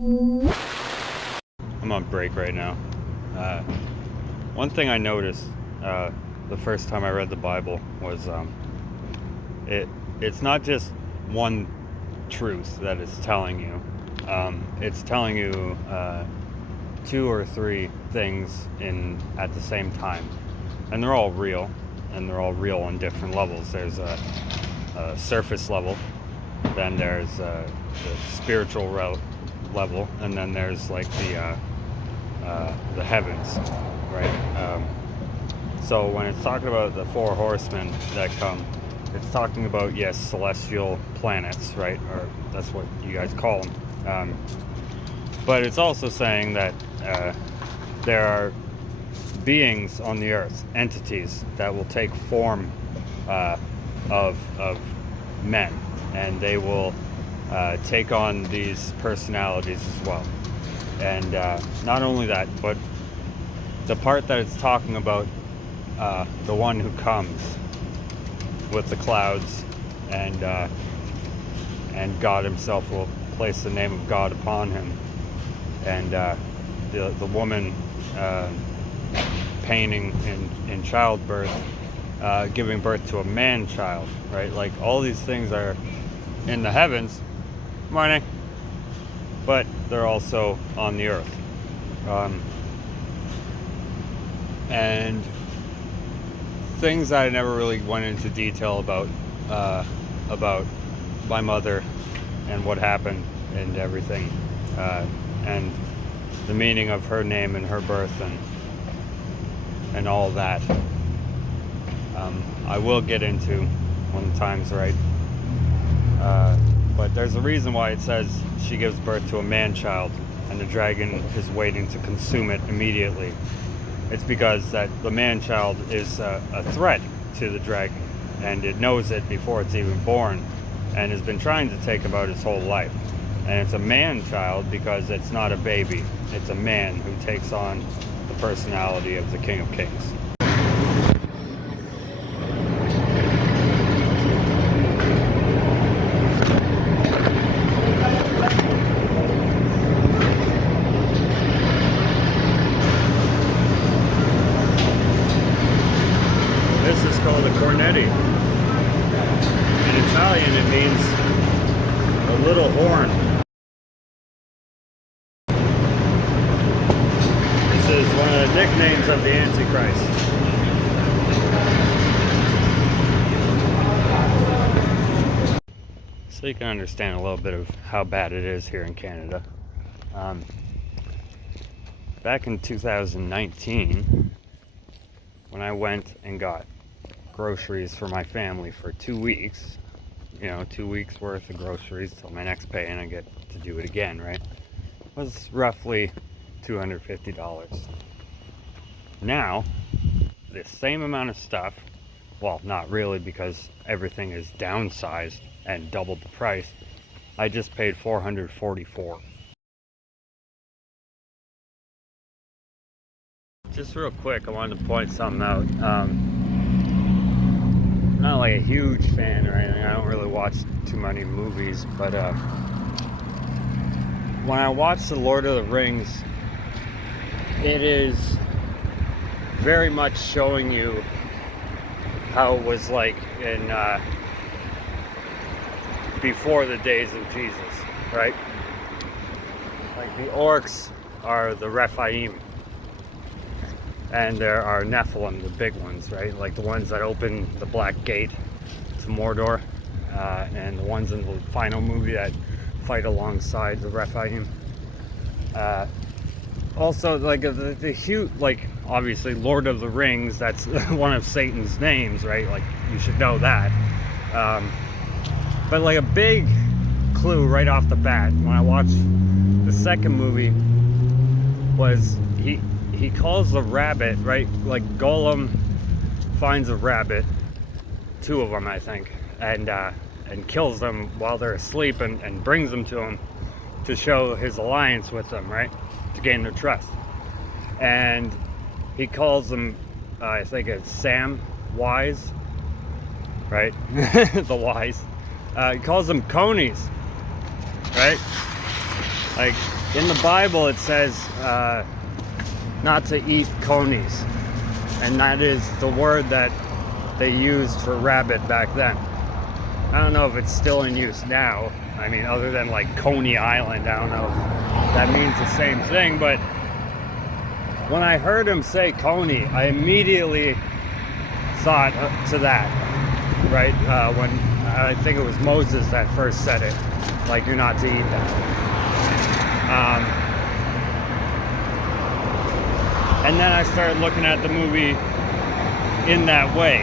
I'm on break right now. One thing I noticed the first time I read the Bible was it's not just one truth that it's telling you. It's telling you two or three things at the same time, and they're all real, and they're all real on different levels. There's a surface level, then there's the spiritual level, and then there's like the heavens, right? So when it's talking about the four horsemen that come, it's talking about, yes, celestial planets, right? Or that's what you guys call them. But it's also saying that there are beings on the earth, entities that will take form of men, and they will take on these personalities as well. And not only that, but the part that it's talking about, the one who comes with the clouds, and God himself will place the name of God upon him, and the woman painting in childbirth, giving birth to a man child, right? Like, all these things are in the heavens, morning, but they're also on the earth. And things that I never really went into detail about my mother and what happened and everything, and the meaning of her name and her birth and all that. I will get into when the time's right. But there's a reason why it says she gives birth to a man child and the dragon is waiting to consume it immediately. It's because that the man child is a threat to the dragon, and it knows it before it's even born, and has been trying to take him out his whole life. And it's a man child because it's not a baby. It's a man who takes on the personality of the King of Kings. This is called a cornetti. In Italian, it means a little horn. This is one of the nicknames of the Antichrist. So you can understand a little bit of how bad it is here in Canada. Back in 2019, when I went and got groceries for my family for 2 weeks, 2 weeks worth of groceries till my next pay, and I get to do it again, right? It was roughly $250. Now, the same amount of stuff, well, not really, because everything is downsized and doubled the price, I just paid $444. Just real quick, I wanted to point something out. I'm not like a huge fan or anything. I don't really watch too many movies, but when I watch The Lord of the Rings, it is very much showing you how it was like in before the days of Jesus, right? Like, the orcs are the Rephaim, and there are Nephilim, the big ones, right? Like the ones that open the Black Gate to Mordor, and the ones in the final movie that fight alongside the Rephaim. Also, like the huge, like, obviously Lord of the Rings, that's one of Satan's names, right? Like, you should know that. But like a big clue right off the bat when I watched the second movie was he calls the rabbit, right? Like, Gollum finds a rabbit, two of them, I think, and kills them while they're asleep, and brings them to him to show his alliance with them, right? To gain their trust. And he calls them, I think it's Sam Wise, right? The Wise. He calls them conies, right? Like, in the Bible it says not to eat conies, and that is the word that they used for rabbit back then. I don't know if it's still in use now. I mean, other than like Coney Island, I don't know if that means the same thing, but when I heard him say coney, I immediately thought to that, right? When I think it was Moses that first said it, like, you're not to eat that. And then I started looking at the movie in that way,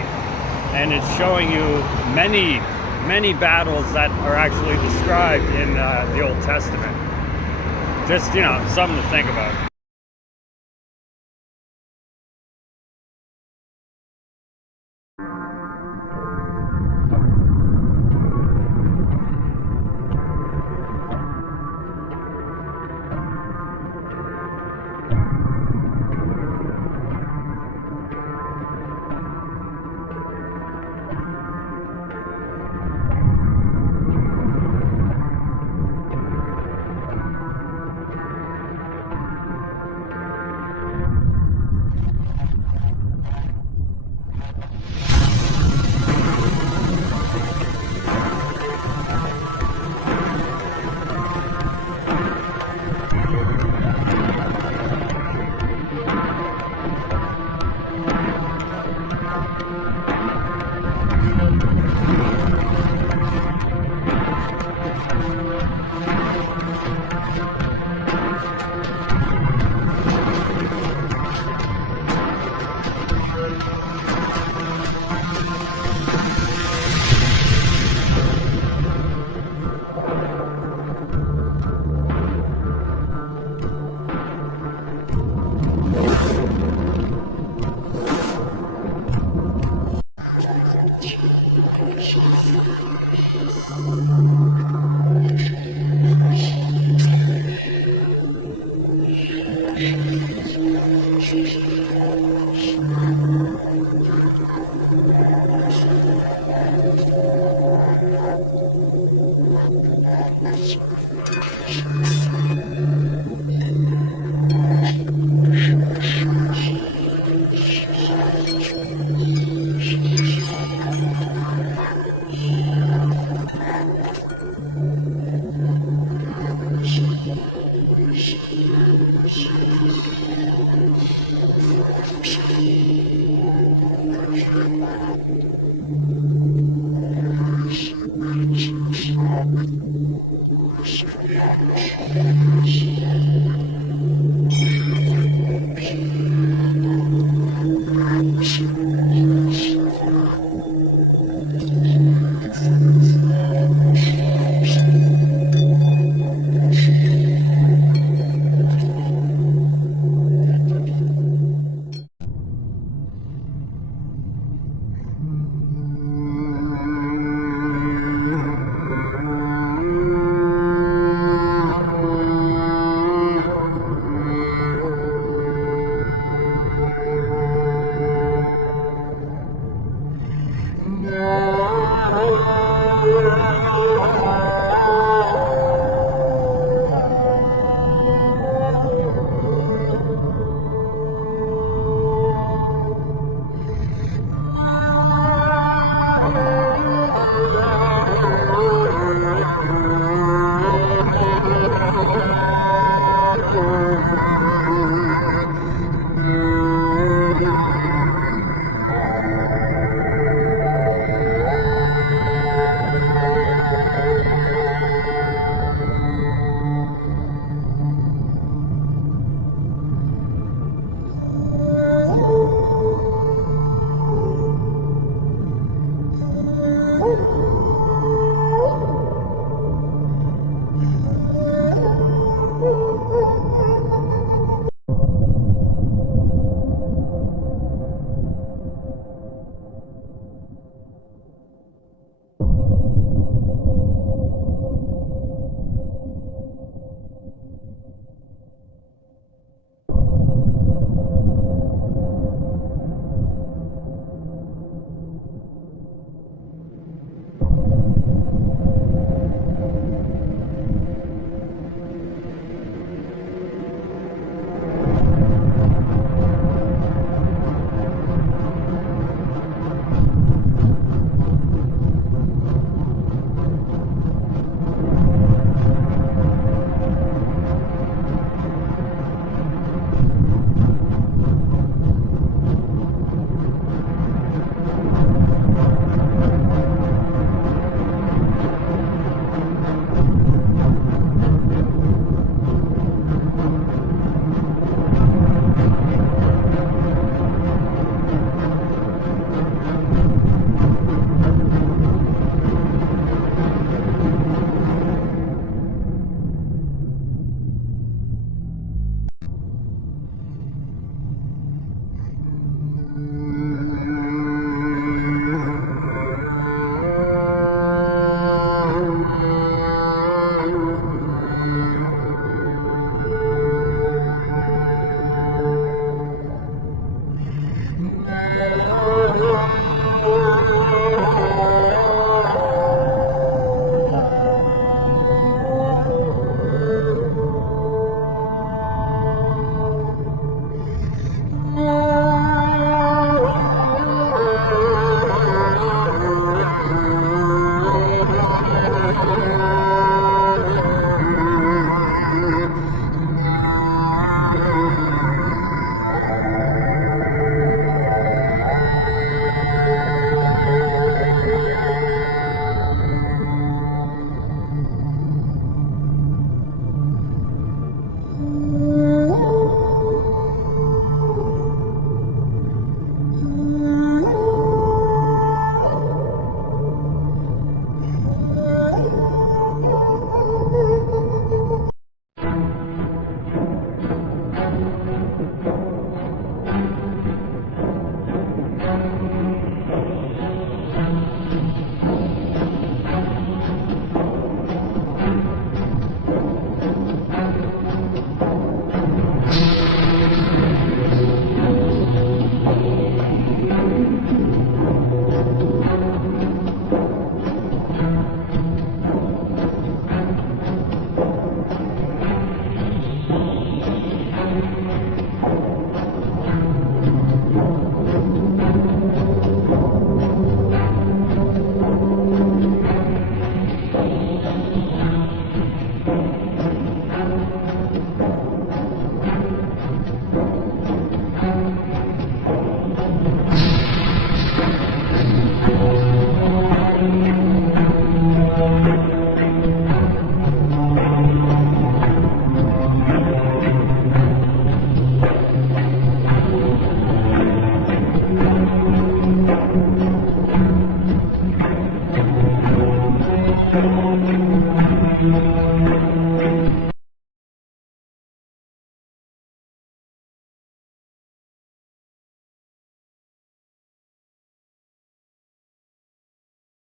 and it's showing you many battles that are actually described in the Old Testament. Just, something to think about.